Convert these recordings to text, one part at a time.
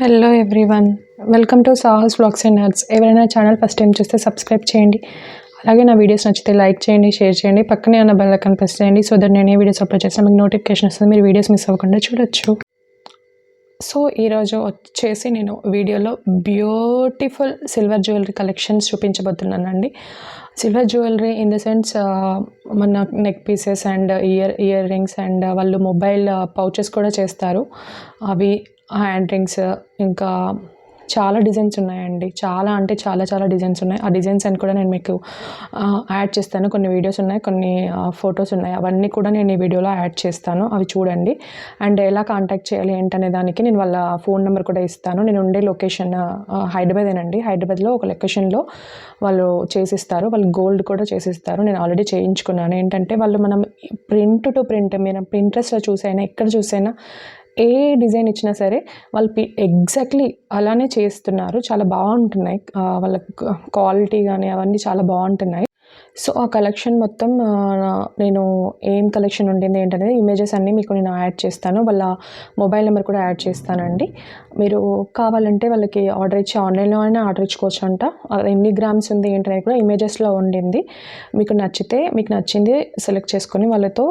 Hello everyone, welcome to Sahas vlogs and arts. ఎవరైనా channel first time చూస్తే subscribe చేయండి. అలాగే నా వీడియోస్ నచ్చితే లైక్ చేయండి, షేర్ చేయండి. పక్కనే ఉన్న బెల్ ఐకాన్ ప్రెస్ చేయండి. సో దట్ నేను ఏ వీడియోస్ అప్లోడ్ చేస్తే మీకు నోటిఫికేషన్ వస్తుంది. మీరు వీడియోస్ మిస్ అవ్వకుండా చూడొచ్చు. సో ఈరోజు వచ్చేసి నేను వీడియోలో బ్యూటిఫుల్ సిల్వర్ జ్యువెలరీ కలెక్షన్స్ చూపించబోతున్నానండి. Silver jewellery in the sense మన neck pieces and ear rings and వాళ్ళు మొబైల్ పౌచెస్ కూడా చేస్తారు. అవి హ్యాండ్ రింగ్స్, ఇంకా చాలా డిజైన్స్ ఉన్నాయండి. చాలా అంటే చాలా డిజైన్స్ ఉన్నాయి. ఆ డిజైన్స్ అని కూడా నేను మీకు యాడ్ చేస్తాను. కొన్ని వీడియోస్ ఉన్నాయి, కొన్ని ఫొటోస్ ఉన్నాయి. అవన్నీ కూడా నేను ఈ వీడియోలో యాడ్ చేస్తాను. అవి చూడండి. అండ్ ఎలా కాంటాక్ట్ చేయాలి ఏంటనే దానికి నేను వాళ్ళ ఫోన్ నెంబర్ కూడా ఇస్తాను. నేను ఉండే లొకేషన్ హైదరాబాదేనండి. హైదరాబాద్లో ఒక లొకేషన్లో వాళ్ళు చేసిస్తారు. వాళ్ళు గోల్డ్ కూడా చేసిస్తారు. నేను ఆల్రెడీ చేయించుకున్నాను. ఏంటంటే వాళ్ళు మనం ప్రింట్ టు ప్రింట్, మీరు ప్రింట్రెస్ట్లో చూసైనా ఎక్కడ చూసైనా ఏ డిజైన్ ఇచ్చినా సరే వాళ్ళు ఎగ్జాక్ట్లీ అలానే చేస్తున్నారు. చాలా బాగుంటున్నాయి. వాళ్ళ క్వాలిటీ కానీ అవన్నీ చాలా బాగుంటున్నాయి. సో ఆ కలెక్షన్ మొత్తం నేను ఏం కలెక్షన్ ఉండింది ఏంటనేది ఇమేజెస్ అన్నీ మీకు నేను యాడ్ చేస్తాను. వాళ్ళ మొబైల్ నెంబర్ కూడా యాడ్ చేస్తానండి. మీరు కావాలంటే వాళ్ళకి ఆర్డర్ ఇచ్చి ఆన్లైన్లో అయినా ఆర్డర్ ఇచ్చుకోవచ్చు అంట. ఎన్ని గ్రామ్స్ ఉంది ఏంటనేది కూడా ఇమేజెస్లో ఉండింది. మీకు నచ్చితే మీకు నచ్చింది సెలెక్ట్ చేసుకొని వాళ్ళతో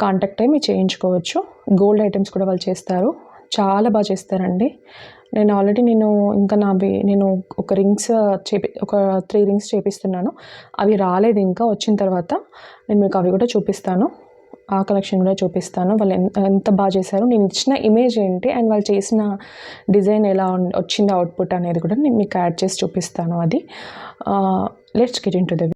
కాంటాక్ట్ అయ్యి మీరు చేయించుకోవచ్చు. గోల్డ్ ఐటమ్స్ కూడా వాళ్ళు చేస్తారు. చాలా బాగా చేస్తారండి. నేను ఆల్రెడీ ఇంకా నేను ఒక 3 రింగ్స్ చేపిస్తున్నాను. అవి రాలేదు, ఇంకా వచ్చిన తర్వాత నేను మీకు అవి కూడా చూపిస్తాను. ఆ కలెక్షన్ కూడా చూపిస్తాను. వాళ్ళు ఎంత బాగా చేశారు, నేను ఇచ్చిన ఇమేజ్ ఏంటి అండ్ వాళ్ళు చేసిన డిజైన్ ఎలా వచ్చింది అవుట్పుట్ అనేది కూడా నేను మీకు యాడ్ చేసి చూపిస్తాను. అది లెట్స్ గెట్ ఇంటు ద